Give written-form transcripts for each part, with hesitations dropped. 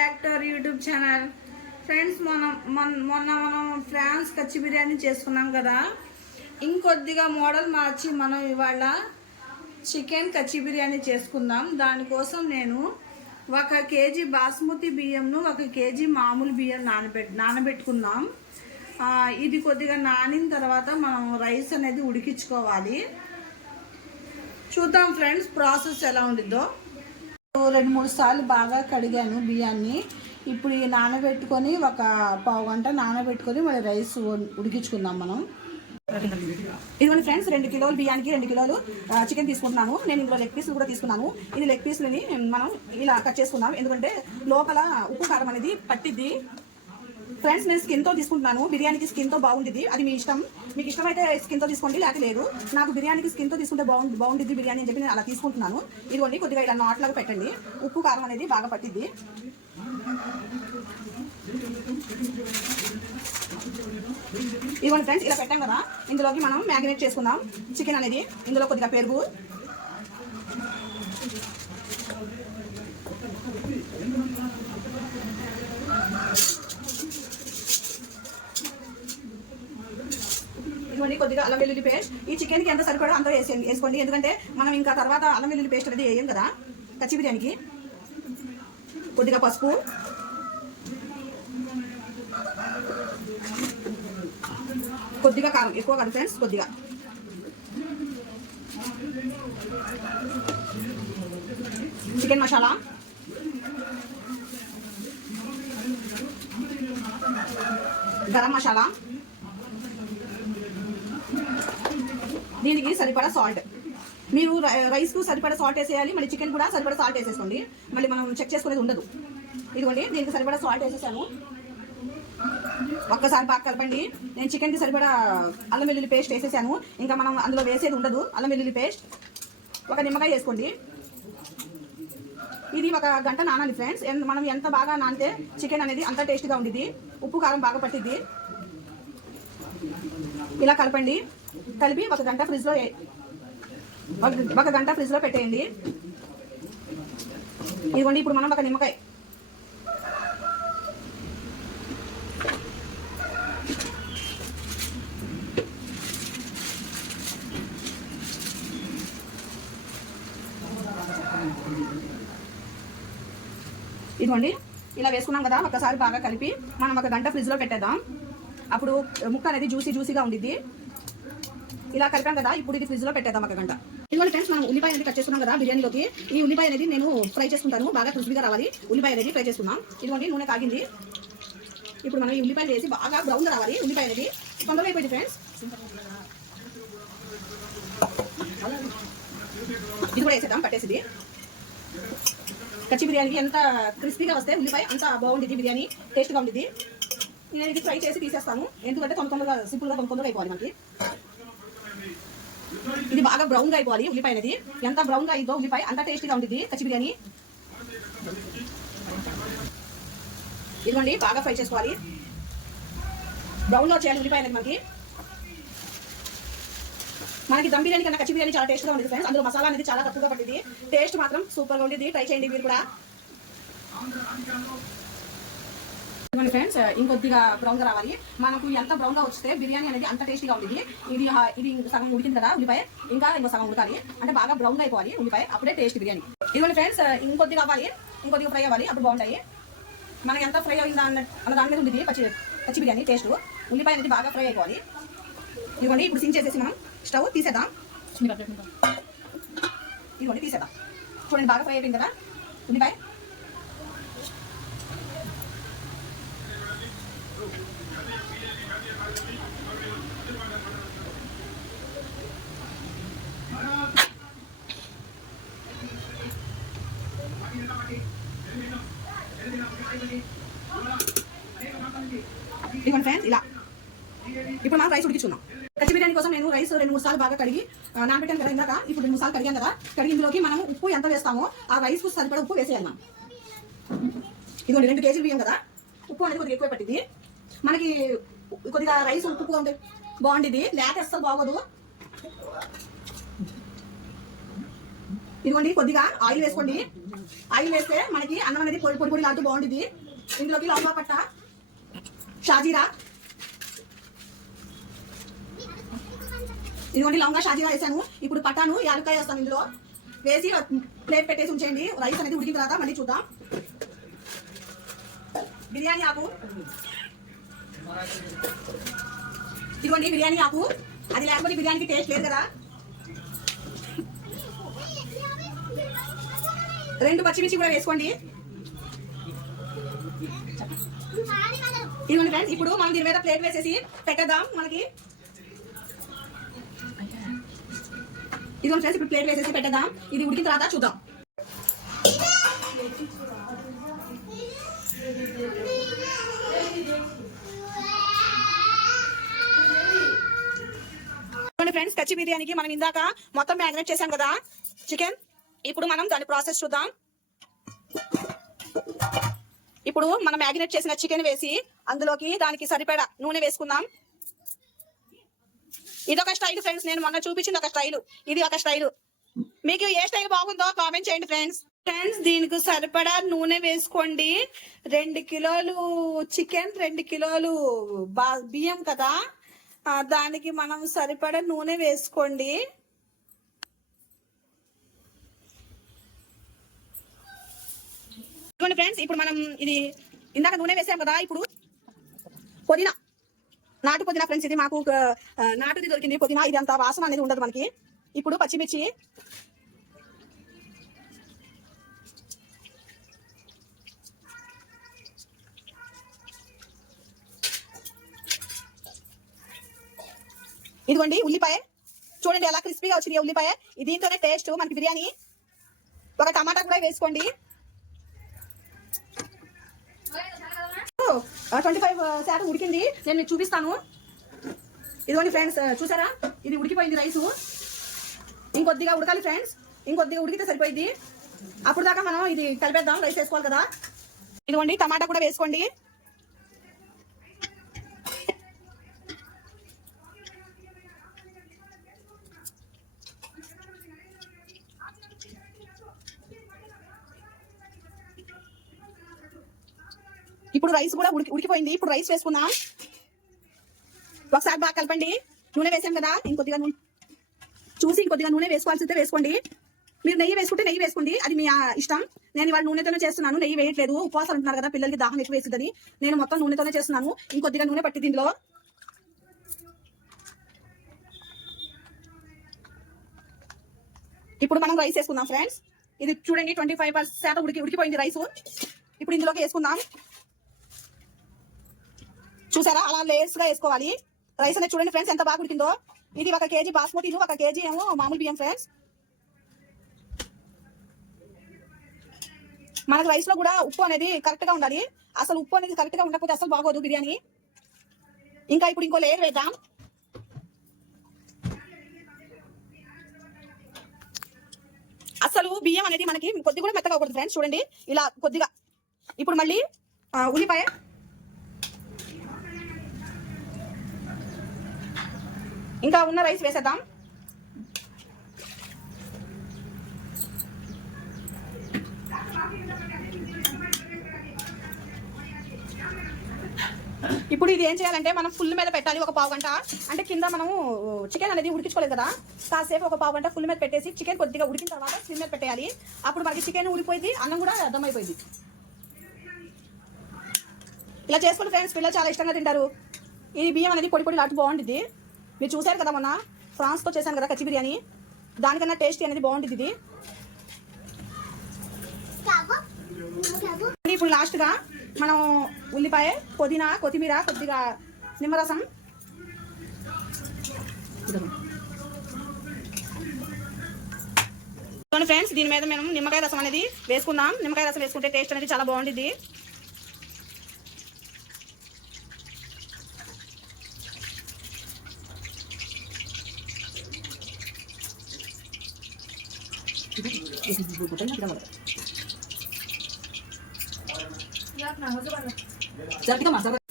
Back to our YouTube channel. Friends, మొన్న మనం France కచ్చి బిర్యానీ చేసుకున్నాం కదా. ఇంకొద్దిగా మోడల్ మార్చి మనం ఇవాళ చికెన్ కచ్చి బిర్యానీ చేసుకుందాం. దానికోసం నేను 1 కేజీ బాస్మతి బియ్యంను 1 కేజీ మామూలు బియ్యం నానబెట్టుకుందాం. ఇది కొద్దిగా నానిన తర్వాత మనం రైస్ అనేది ఉడికించుకోవాలి. చూద్దాం ఫ్రెండ్స్ ప్రాసెస్ ఎలా ఉండిద్దో. 2-3 సార్లు బాగా కడిగాను బియ్యాన్ని. ఇప్పుడు ఈ నానబెట్టుకొని 1 పావు గంట నానబెట్టుకొని మళ్ళీ రైస్ ఉడికించుకుందాం మనం. ఇదిగోండి ఫ్రెండ్స్, 2 కిలోలు బియ్యానికి 2 కిలోలు చికెన్ తీసుకుంటున్నాము. నేను ఇందులో లెగ్ పీసులు కూడా తీసుకున్నాను. ఇది లెగ్ పీసులని మనం ఇలా కట్ చేసుకుందాం, ఎందుకంటే లోపల ఉప్పు కారం అనేది పట్టిద్ది. ఫ్రెండ్స్, నేను స్కిన్తో తీసుకుంటున్నాను. బిర్యానీకి స్కిన్తో బాగుంటుంది, అది మీ ఇష్టం. మీకు ఇష్టమైతే స్కిన్తో తీసుకోండి, లేకపోతే లేదు. నాకు బిర్యానీకి స్కిన్తో తీసుకుంటే బాగుంటుంది బిర్యానీ అని చెప్పి నేను అలా తీసుకుంటున్నాను. ఇదిగోండి, కొద్దిగా ఇలా నాట్లాగా పెట్టండి, ఉప్పు కారం అనేది బాగా పట్టిద్ది. ఇదిగోండి ఫ్రెండ్స్, ఇలా పెట్టాం కదా, ఇందులోకి మనం మ్యారినేట్ చేసుకుందాం చికెన్ అనేది. ఇందులో కొద్దిగా పెరుగు, కొద్దిగా అల్లం వెల్లుల్లి పేస్ట్. ఈ చికెన్కి ఎంత సరిపడా అంత వేసుకోండి, ఎందుకంటే మనం ఇంకా తర్వాత అల్లం వెల్లుల్లి పేస్ట్ అనేది వేయం కదా కచ్చి బిర్యానీకి. కొద్దిగా పసుపు, కొద్దిగా కారం, ఎక్కువ కాదు ఫ్రెండ్స్, కొద్దిగా. చికెన్ మసాలా, గరం మసాలా, దీనికి సరిపడా సాల్ట్. మీరు రైస్కు సరిపడా సాల్ట్ వేసేయాలి, మళ్ళీ చికెన్ కూడా సరిపడా సాల్ట్ వేసేసుకోండి, మళ్ళీ మనం చెక్ చేసుకునేది ఉండదు. ఇదిగోండి, దీనికి సరిపడా సాల్ట్ వేసేసాను. ఒక్కసారి బాగా కలపండి. నేను చికెన్కి సరిపడా అల్లం వెల్లుల్లి పేస్ట్ వేసేసాను, ఇంకా మనం అందులో వేసేది ఉండదు. అల్లం వెల్లుల్లి పేస్ట్ 1 నిమ్మకాయ వేసుకోండి. ఇది 1 గంట నానాలి ఫ్రెండ్స్. మనం ఎంత బాగా నానితే చికెన్ అనేది అంత టేస్ట్గా ఉంటుంది, ఉప్పు కారం బాగా పట్టిద్ది. ఇలా కలపండి, కలిపి 1 గంట ఫ్రిడ్జ్లో 1 గంట ఫ్రిడ్జ్లో పెట్టేయండి. ఇదిగోండి, ఇప్పుడు మనం 1 నిమ్మకాయ, ఇదిగోండి ఇలా వేసుకున్నాం కదా. ఒక్కసారి బాగా కలిపి మనం 1 గంట ఫ్రిడ్జ్లో పెట్టేద్దాం. అప్పుడు ముక్క అనేది జ్యూసీగా ఉండిద్ది. ఇలా కలిపాం కదా, ఇప్పుడు ఇది ఫ్రిడ్జ్లో పెట్టేద్దాం 1 గంట. ఇదిగోండి ఫ్రెండ్స్, మనం ఉల్లిపాయ అనేది కట్ చేసుకున్నాం కదా బిర్యానీలోకి. ఈ ఉల్లిపాయ అనేది నేను ఫ్రై చేసుకుంటాను, బాగా క్రిస్పీగా రావాలి. ఉల్లిపాయ అనేది ఫ్రై చేసుకున్నాం. ఇదిగోండి, నూనె కాగింది. ఇప్పుడు మనం ఈ ఉల్లిపాయలు వేసి బాగా బ్రౌన్గా రావాలి. ఉల్లిపాయ అనేది తొందరగా అయిపోయింది ఫ్రెండ్స్. ఇది కూడా వేసేద్దాం, పట్టేసింది. కచ్చి బిర్యానీకి ఎంత క్రిస్పీగా వస్తే ఉల్లిపాయ అంత బాగుంటుంది, బిర్యానీ టేస్ట్గా ఉంటుంది. నేను ఇది ఫ్రై చేసి తీసేస్తాను, ఎందుకంటే తొందరగా సింపుల్గా తొందరగా అయిపోవాలి మనకి. ఇది బాగా బ్రౌన్గా అయిపోవాలి ఉల్లిపాయ అనేది. ఎంత బ్రౌన్గా అయిందో ఉల్లిపాయ అంత టేస్టీగా ఉంటుంది కచ్చి బిర్యానీ. ఇదిగోండి, బాగా ఫ్రై చేసుకోవాలి, బ్రౌన్లో చేయాలి ఉల్లిపాయ అనేది. మనకి దమ్ బిర్యానీ కన్నా కచ్చి బిర్యానీ చాలా టేస్ట్గా ఉంటుంది ఫ్రెండ్స్. అందులో మసాలా అనేది చాలా తక్కువగా పట్టింది, టేస్ట్ మాత్రం సూపర్గా ఉంటుంది. ట్రై చేయండి మీరు కూడా. ఫ్రెండ్స్, ఇంకొద్దిగా బ్రౌన్గా రావాలి. మనకు ఎంత బ్రౌన్గా వస్తే బిర్యానీ అనేది అంత టేస్టీగా ఉంటుంది. ఇది సగం ఉడికింది కదా ఉల్లిపాయ, ఇంకో సగం ఉడకాలి, అంటే బాగా బ్రౌన్గా అయిపోవాలి ఉల్లిపాయ, అప్పుడే టేస్ట్ బిర్యానీ. ఇదిగోండి ఫ్రెండ్స్, ఇంకొద్దిగా అవ్వాలి, ఇంకొద్దిగా ఫ్రై అవ్వాలి, అప్పుడు బాగుంటాయి. మనకి ఎంత ఫ్రై అయిందా అన్న దాని మీద ఉంటుంది కచ్చి బిర్యానీ టేస్ట్. ఉల్లిపాయ అనేది బాగా ఫ్రై అయిపోవాలి. ఇదిగోండి, ఇప్పుడు సింక్ చేసేసి మనం స్టవ్ తీసేద్దాం. ఇదిగోండి, తీసేద్దాం. చూడండి, బాగా ఫ్రై అయిపోయింది కదా ఉల్లిపాయ. ఇదిగోండి ఫ్రెండ్స్, ఇలా ఇప్పుడు మనం రైస్ ఉడికించుకున్నాం. కచ్చి బిర్యానీ కోసం నేను రైస్ 2-3 సార్లు బాగా కడిగి నానబెట్టాను కదా ఇందాక. ఇప్పుడు 2 సార్లు కడిగాను కదా, కడిగి ఇందులోకి మనం ఉప్పు ఎంత వేస్తామో ఆ రైస్కు సరిపడా ఉప్పు వేసేయాలి మనం. ఇదిగోండి, 2 కేజీలు బియ్యం కదా, ఉప్పు అనేది కొద్దిగా ఎక్కువ పట్టింది మనకి. కొద్దిగా రైస్ ఉప్పుగా ఉంటే బాగుంటుంది, లేకపోతే అస్సలు బాగోదు. ఇదిగోండి కొద్దిగా ఆయిల్ వేసుకోండి. ఆయిల్ వేస్తే మనకి అన్నం అనేది పొడి పొడి పొడి లాంటి బాగుంటుంది. ఇందులోకి లవంగా పట్ట, షాజీరా, ఇదిగోండి లవంగా షాజీరా వేసాను. ఇప్పుడు పట్టాను యాలక్కాయ వేస్తాను. ఇందులో వేసి ప్లేట్ పెట్టేసి ఉంచేయండి. రైస్ అనేది ఉడికిన తర్వాత మళ్ళీ చూద్దాం. బిర్యానీ ఆకు, ఇదిగోండి బిర్యానీ ఆకు. అది లేకపోతే బిర్యానీకి టేస్ట్ లేదు కదా. 2 పచ్చిమిర్చి కూడా వేసుకోండి. ఇదిగోండి ఫ్రెండ్స్, ఇప్పుడు మనం దీని మీద ప్లేట్ వేసేసి పెట్టేద్దాం. మనకి ఇదిగోండి ఫ్రెండ్స్, ఇప్పుడు ప్లేట్ వేసేసి పెట్టేద్దాం. ఇది ఉడికిన తర్వాత చూద్దాం. ఫ్రెండ్స్, కచ్చి బిర్యానీకి మనం ఇందాక మొత్తం మ్యారినేట్ చేసాం కదా చికెన్. ఇప్పుడు మనం దాని ప్రాసెస్ చూద్దాం. ఇప్పుడు మనం మ్యారినేట్ చేసిన చికెన్ వేసి అందులోకి దానికి సరిపడా నూనె వేసుకుందాం. ఇదొక స్టైల్ ఫ్రెండ్స్, నేను మొన్న చూపించింది ఒక స్టైల్, ఇది ఒక స్టైల్. మీకు ఏ స్టైల్ బాగుందో కామెంట్ చేయండి ఫ్రెండ్స్. దీనికి సరిపడా నూనె వేసుకోండి. 2 కిలోలు చికెన్, 2 కిలోలు బియ్యం కదా, దానికి మనం సరిపడా నూనె వేసుకోండి. ఫ్రెండ్స్, ఇప్పుడు మనం ఇది ఇందాక నూనె వేసాం కదా. ఇప్పుడు పుదీనా, నాటు పుదీనా ఫ్రెండ్స్, ఇది మాకు నాటుది దొరికింది పుదీనా. ఇది అంత వాసన అనేది ఉండదు మనకి. ఇప్పుడు పచ్చిమిర్చి, ఇదిగోండి ఉల్లిపాయ, చూడండి ఎలా క్రిస్పీగా వచ్చింది ఉల్లిపాయ. దీంతోనే టేస్ట్ మనకి బిర్యానీ. ఒక టమాటా కూడా వేసుకోండి. 25% ఉడికింది, నేను మీకు చూపిస్తాను. ఇదిగోండి ఫ్రెండ్స్, చూసారా ఇది ఉడికిపోయింది రైసు. ఇంకొద్దిగా ఉడకాలి ఫ్రెండ్స్, ఇంకొద్దిగా ఉడికితే సరిపోయింది. అప్పుడు దాకా మనం ఇది కలిపేద్దాం. రైస్ వేసుకోవాలి కదా. ఇదిగోండి టమాటా కూడా వేసుకోండి. ఇప్పుడు రైస్ కూడా ఉడికిపోయింది. ఇప్పుడు రైస్ వేసుకుందాం. ఒకసారి బాగా కలపండి. నూనె వేసాం కదా, ఇంకొద్దిగా నూనె చూసి ఇంకొద్దిగా నూనె వేసుకోవాల్సి వేసుకోండి. మీరు నెయ్యి వేసుకుంటే నెయ్యి వేసుకోండి, అది మీ ఇష్టం. నేను ఇవాళ నూనెతోనే చేస్తున్నాను, నెయ్యి వేయట్లేదు. ఉపవాసాలు ఉంటున్నారు కదా, పిల్లలకి దాహం ఎక్కువ వేస్తుందని నేను మొత్తం నూనెతోనే చేస్తున్నాను. ఇంకొద్దిగా నూనె పట్టింది ఇందులో. ఇప్పుడు మనం రైస్ వేసుకుందాం ఫ్రెండ్స్. ఇది చూడండి 25% ఉడికిపోయింది రైస్. ఇప్పుడు ఇందులోకి వేసుకుందాం. చూసారా అలా లేయర్స్ గా వేసుకోవాలి. రైస్ అనేది చూడండి ఫ్రెండ్స్ ఎంత బాగా ఉడికిందో. ఇది 1 కేజీ బాస్మతి, 1 కేజీ ఏమో మామూలు బియ్యం ఫ్రెండ్స్. మనకు రైస్ లో కూడా ఉప్పు అనేది కరెక్ట్ గా ఉండాలి. అసలు ఉప్పు అనేది కరెక్ట్ గా ఉండకపోతే అసలు బాగోదు బిర్యానీ. ఇంకా ఇప్పుడు ఇంకో లేయర్ వేద్దాం. అసలు బియ్యం అనేది మనకి కొద్దిగా కూడా మెత్తగా అవ్వకూడదు ఫ్రెండ్స్. చూడండి ఇలా కొద్దిగా. ఇప్పుడు మళ్ళీ ఉల్లిపాయ, ఇంకా ఉన్న రైస్ వేసేద్దాం. ఇప్పుడు ఇది ఏం చేయాలంటే మనం ఫుల్ మీద పెట్టాలి 1 పావు గంట. అంటే కింద మనము చికెన్ అనేది ఉడికించుకోలేదు కదా, కాసేపు 1 పావు గంట ఫుల్ మీద పెట్టేసి చికెన్ కొద్దిగా ఉడికిన తర్వాత ఫుల్ మీద పెట్టేయాలి. అప్పుడు మనకి చికెన్ ఉడికిపోయింది, అన్నం కూడా అర్థమైపోయింది. ఇలా చేసుకోండి ఫ్రెండ్స్, పిల్లలు చాలా ఇష్టంగా తింటారు. ఈ బియ్యం అనేది పొడి పొడి లాంటి బాగుంటుంది. మీరు చూసారు కదా మొన్న ఫ్రాన్స్తో చేశాను కదా కచ్చి బిర్యానీ, దానికన్నా టేస్టీ అనేది బాగుంటుంది ఇది. ఇప్పుడు లాస్ట్గా మనం ఉల్లిపాయ, పుదీనా, కొత్తిమీర, కొద్దిగా నిమ్మరసం, ఫ్రెండ్స్ దీని మీద మనం నిమ్మకాయ రసం అనేది వేసుకుందాం. నిమ్మకాయ రసం వేసుకుంటే టేస్ట్ అనేది చాలా బాగుంటుంది.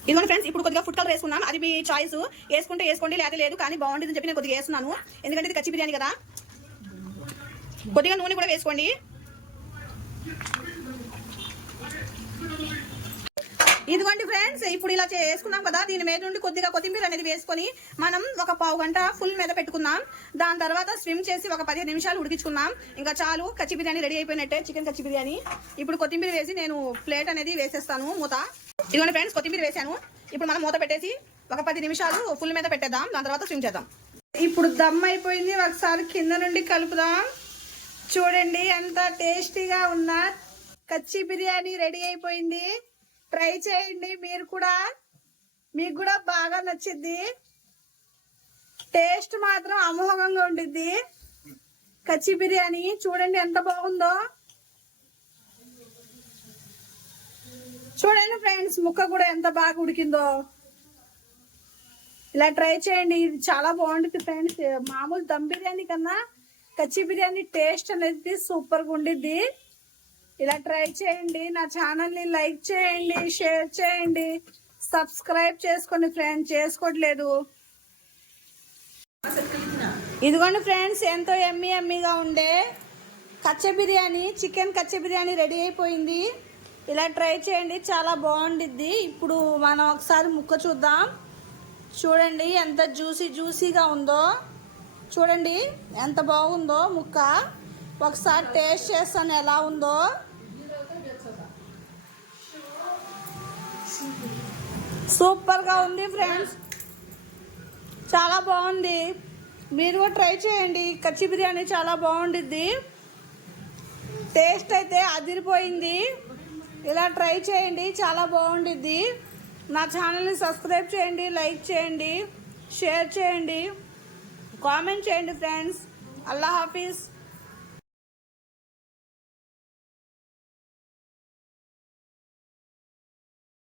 ఇదిగోండి ఫ్రెండ్స్, ఇప్పుడు కొద్దిగా ఫుడ్ కలర్ వేసుకున్నాం. అది మీ చాయిస్, వేసుకుంటే వేసుకోండి, లేదా లేదు. కానీ బాగుంటుందని చెప్పి నేను కొద్దిగా వేస్తున్నాను, ఎందుకంటే ఇది కచ్చి బిర్యానీ కదా. కొద్దిగా నూనె కూడా వేసుకోండి. ఇదిగోండి ఫ్రెండ్స్, ఇప్పుడు ఇలా చేసుకున్నాం కదా, దీని మీద నుండి కొద్దిగా కొత్తిమీర అనేది వేసుకొని మనం ఒక పావు గంట ఫుల్ మీద పెట్టుకుందాం. దాని తర్వాత స్విమ్ చేసి ఒక 15 నిమిషాలు ఉడికించుకుందాం. ఇంకా చాలు, కచ్చి బిర్యానీ రెడీ అయిపోయినట్టే, చికెన్ కచ్చి బిర్యానీ. ఇప్పుడు కొత్తిమీర వేసి నేను ప్లేట్ అనేది వేసేస్తాను, మూత. ఇదిగోండి ఫ్రెండ్స్, కొత్తిమీర వేసాను. ఇప్పుడు మనం మూత పెట్టేసి ఒక 10 నిమిషాలు ఫుల్ మీద పెట్టేద్దాం. దాని తర్వాత స్విమ్ చేద్దాం. ఇప్పుడు దమ్ అయిపోయింది, ఒకసారి కింద నుండి కలుపుదాం. చూడండి ఎంత టేస్టీగా ఉన్న కచ్చి బిర్యానీ రెడీ అయిపోయింది. ట్రై చేయండి మీరు కూడా, మీకు కూడా బాగా నచ్చింది. టేస్ట్ మాత్రం అమోఘంగా ఉండిద్ది కచ్చి బిర్యానీ. చూడండి ఎంత బాగుందో. చూడండి ఫ్రెండ్స్, ముక్క కూడా ఎంత బాగా ఉడికిందో. ఇలా ట్రై చేయండి, ఇది చాలా బాగుంటుంది ఫ్రెండ్స్. మామూలు దమ్ బిర్యానీ కన్నా కచ్చి బిర్యానీ టేస్ట్ అనేది సూపర్గా ఉండిద్ది. ఇలా ట్రై చేయండి. నా ఛానల్ని లైక్ చేయండి, షేర్ చేయండి, సబ్స్క్రైబ్ చేసుకోండి ఫ్రెండ్స్, చేసుకోవట్లేదు. ఇదిగోండి ఫ్రెండ్స్, ఎంతో ఎమ్మీగా ఉండే కచ్చ బిర్యానీ, చికెన్ కచ్చ బిర్యానీ రెడీ అయిపోయింది. ఇలా ట్రై చేయండి, చాలా బాగుండిద్ది. ఇప్పుడు మనం ఒకసారి ముక్క చూద్దాం. చూడండి ఎంత జ్యూసీగా ఉందో. చూడండి ఎంత బాగుందో ముక్క. ఒకసారి టేస్ట్ చేస్తాను ఎలా ఉందో. సూపర్గా ఉంది ఫ్రెండ్స్, చాలా బాగుంది. మీరు కూడా ట్రై చేయండి, కచ్చి బిర్యానీ చాలా బాగుండిద్ది. టేస్ట్ అయితే అదిరిపోయింది. ఇలా ట్రై చేయండి, చాలా బాగుండిద్ది. నా ఛానల్ని సబ్స్క్రైబ్ చేయండి, లైక్ చేయండి, షేర్ చేయండి, కామెంట్ చేయండి ఫ్రెండ్స్. అల్లా హాఫీజ్.